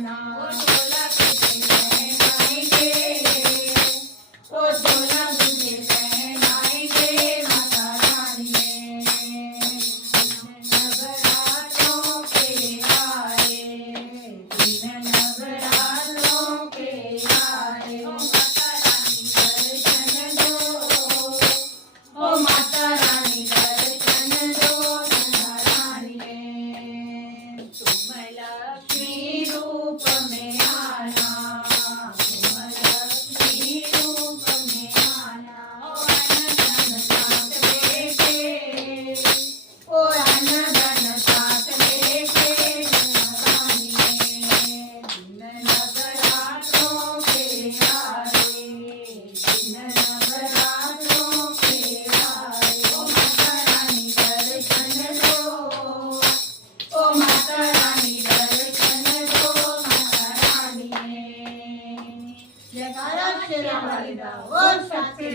आना, ओ झोला तुझे पहनाएंगे, ओ झोला तुझे पहनाएंगे माता रानी। नवरात्रों के आए, दिन नवरात्रों के आए, ओ माता रानी दर्शन दो, ओ माता रानी दर्शन दो महारानी। तुम लक्ष्मी रूप में आना, तुम लक्ष्मी रूप में आना, ओ अन्न धन साथ लेके, ओ अन्न धन साथ लेके महारानी। दिन नवरात्रों के आए, दिन नवरात्रों के आए, ओ माता रानी दर्शन दो, ओ माता रानी दर्शन दो महारानी। जयकारा शेरा वाली दा, ओ सच्चे